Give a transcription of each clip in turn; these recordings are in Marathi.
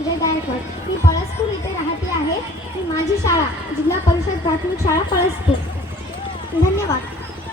विजय गायकवाड. मी पळसपूर इथे राहते आहे. ही माझी शाळा जिल्हा परिषद प्राथमिक शाळा पळसपूर. धन्यवाद.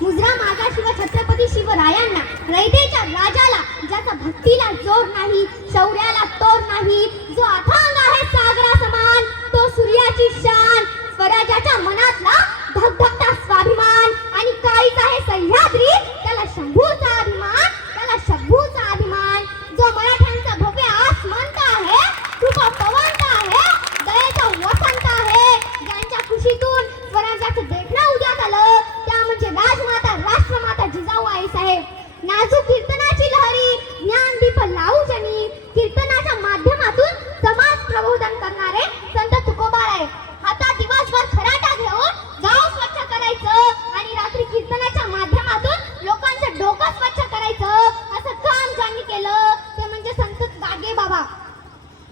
मुजरा माझा शिव छत्रपती शिवरायांना, रयतेच्या राजाला, ज्याचा भक्तीला जोर नाही, शौर्याला तोर नाही, जो अथांग आहे सागरा समान, तो सूर्याची शान, स्वराज्याच्या मनातला धगधगता स्वाभिमान, आणि काळीच आहे सह्याद्री, त्याला शंभूचा अभिमान, त्याला शंभूचा अभिमान, जो मराठ्यांचा भव्य आसमंत आहे, कृपा पवंत आहे, दयेचा वसंत आहे, ज्यांच्या खुशीतून स्वराज्याचं देखणं उद्यात आलं, त्या म्हणजे राजमाता राष्ट्रमाता जिजाऊ आई साहेब. नाजूक कीर्तनाची लहरी ज्ञानदीप लावू जनी, कीर्तनाच्या माध्यमातून समाज प्रबोधन करणारे संत तुकोबाराय. हातात दिवसभर खराटा घेऊन गाव स्वच्छ करायचं आणि रात्री कीर्तनाच्या माध्यमातून लोकांचं डोकं स्वच्छ करायचं, असं काम ज्यांनी केलं ते म्हणजे संत गाडगे बाबा.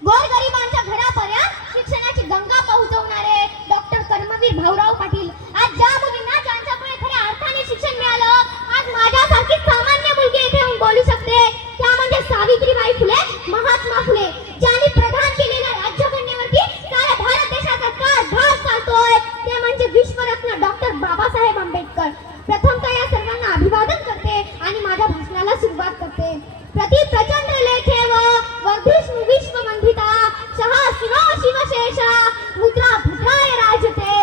गोरगरिबांच्या घरापर्यंत शिक्षणाची गंगा पोहोचवणारे डॉक्टर कर्मवीर भाऊराव पाटील. आज ज्या मुलींना ज्यांच्यामुळे खऱ्या अर्थाने शिक्षण मिळालं, आज माझ्यासारखी सामान्य मुलगी इथे येऊन बोलू शकते, त्या म्हणजे सावित्रीबाई फुले, महात्मा फुले, ज्यांनी प्रदान केलेल्या राज्यघटनेवरती साऱ्या भारत देशाचा कारभार चालतोय, ते म्हणजे विश्वरत्न डॉक्टर बाबासाहेब आंबेडकर. प्रथमतः या सर्वांना अभिवादन करते आणि माझ्या भाषणाला सुरुवात करते. प्रति प्रचंड लेखेव वर्धिष्णु विश्ववंदिता, सहस्रो शिवशेषा, मुद्रा भद्राय राजते.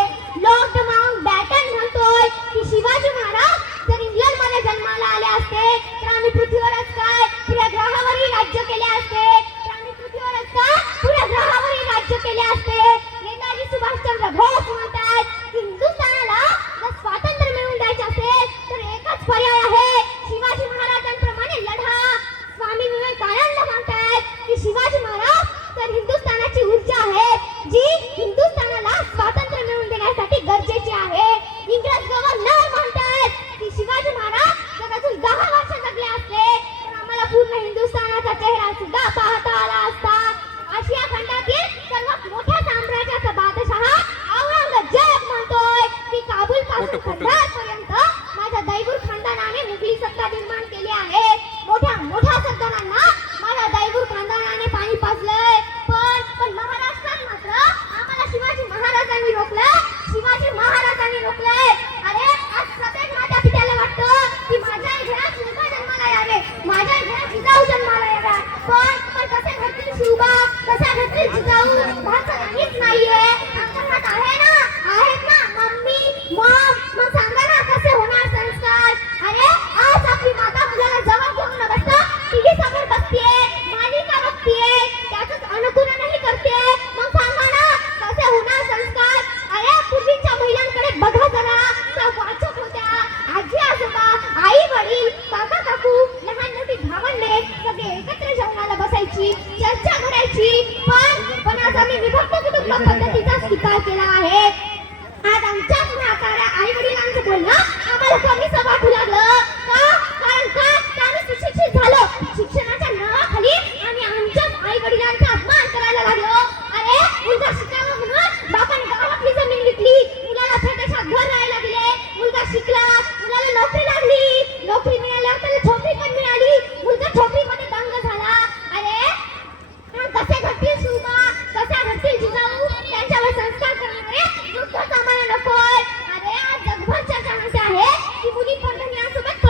लॉर्ड माउंट बॅटन म्हणतोय की शिवाजी महाराज जर इंग्लंडमध्ये जन्माला आले असते तर आम्ही पृथ्वीवरच काय पुऱ्या ग्रहावरही राज्य केले असते, तर आम्ही पृथ्वीवरच काय पुऱ्या ग्रहावरही राज्य केले असते. नेताजी सुभाषचंद्र बोस म्हणतात की हिंदुस्थानाला जर स्वातंत्र्य मिळवून द्यायचे असेल तर एकच पर्याय आहे, शिवाजी महाराजांप्रमाणे लढा. स्वामी विवेकानंद म्हणतात की शिवाजी महाराज तर हिंदुस्थानाची ऊर्जा आहे जी हिंदुस्थानाला स्वातंत्र्य मिळवून देण्यासाठी गरजेची आहे. इंग्रज गव्हर्नर म्हणतात की शिवाजी महाराज जर अजून 10 वर्ष जगले असते तर आम्हाला पूर्ण हिंदुस्थानाचा चेहरा सुद्धा पाहता आला असता. आशिया खंडातील सर्वात मोठ्या साम्राज्याचा बादशहा औरंगजेब म्हणतोय की काबूल पासून कंधार पर्यंत माझ्या दैगुर खानदानाने मुघली सत्ता निर्माण केली आहे. मोठ्या मोठ्या सरदारांना माझ्या दैगुर खानदानाने पाणी पाजलंय, पण महाराष्ट्रात मात्र आम्हाला शिवाजी महाराजांनी रोखलं, शिवाजी महाराजांनी रोखलंय. अरे आज प्रत्येक माझ्या पित्याला वाटतं की माझ्या घरात शिवबा जन्माला यावे, माझ्या घरात जिजाऊ जन्माला याव्या, पण कसे घडतील शिवबा, कसे घडतील जिजाऊ, भाचं काहीच नाहीये. आमच्या घरात आहे ना, आहेत ना मम्मी मॉम, मग सांगा ना कसे होणार संस्कार. अरे आज आपली माता मुलाला जवळ घेऊन न बसता टीव्ही समोर बसतीये, मालिका बघतीये, त्याचंच अनुकरणही करते, मग सांगा ना कसे होणार संस्कार. अरे पूर्वीच्या महिलांकडे बघा जरा, त्या वाचक होत्या, आजी आजोबा, आई वडील, काका काकू, लहान मोठी भावंडे सगळे एकत्र जेवणाला बसायची, चर्चा करायची. पण आज आम्ही विभक्त कुटुंब पद्धतीचा स्वीकार केला आहे. आज आमच्याच म्हाताऱ्या आई वडिलांचं बोलणं आम्हाला कमीच वाटू लागलं का? कारण का आम्ही सुशिक्षित झालो, शिक्षणाच्या नावाखाली आम्ही आमच्याच आई वडिलांचा अपमान करायला लागलो. अरे मुलगा शिकावा म्हणून बापाने गावातली जमीन विकली, मुलाला परदेशात घर राहायला दिले, मुलगा शिकला, मुलाला नोकरी लागली, नोकरी मिळाल्यावर त्याला छोकरी पण मिळाली, मुलगा छोकरीमध्ये दंग झाला. अरे कसे घडतील शिवबा, कसे घडतील जिजाऊ, त्यांच्यावर संस्कार करणारे वृद्धच आम्हाला नकोय. अरे आज जगभर चर्चा म्हणते आहे की मुली परधनियांसोबत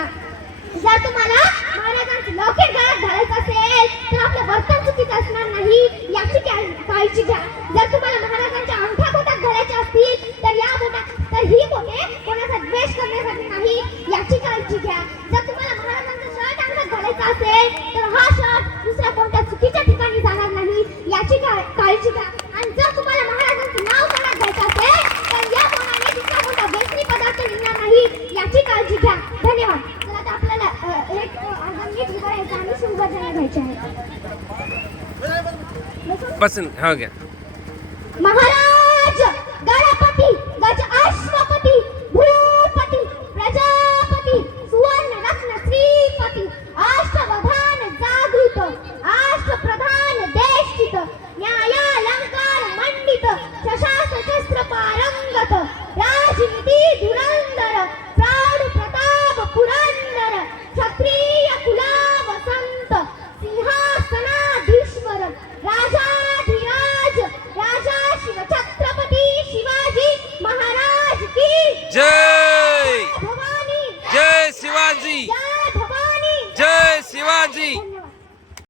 घ्या. जर तुम्हाला महाराजांचे लॉकेट गळ्यात घालायचं असेल तर आपले वर्तन चुकीचं असणार नाही याची काळजी घ्या. जर तुम्हाला महाराजांच्या अंगठ्या बोटात घालायच्या असतील तर ही बोटे कोणाचा द्वेष करण्यासाठी नाही याची काळजी घ्या. जर तुम्हाला महाराजांचं शर्ट अंगात घालायचं असेल तर हा शर्ट दुसऱ्या कोणत्या चुकीच्या ठिकाणी जाणार नाही याची काळजी घ्या. आणि जर तुम्हाला महाराजांचं नाव कोणात घ्यायचं असेल तर या कोणाने दुसरा कोणता व्यसनी पदार्थ निघणार नाही याची काळजी घ्या. धन्यवाद. तर आता आपल्याला एक नीट उभं राहायचं आणि शिवगर्जना घ्यायची आहे. पसंत हो गया महाराज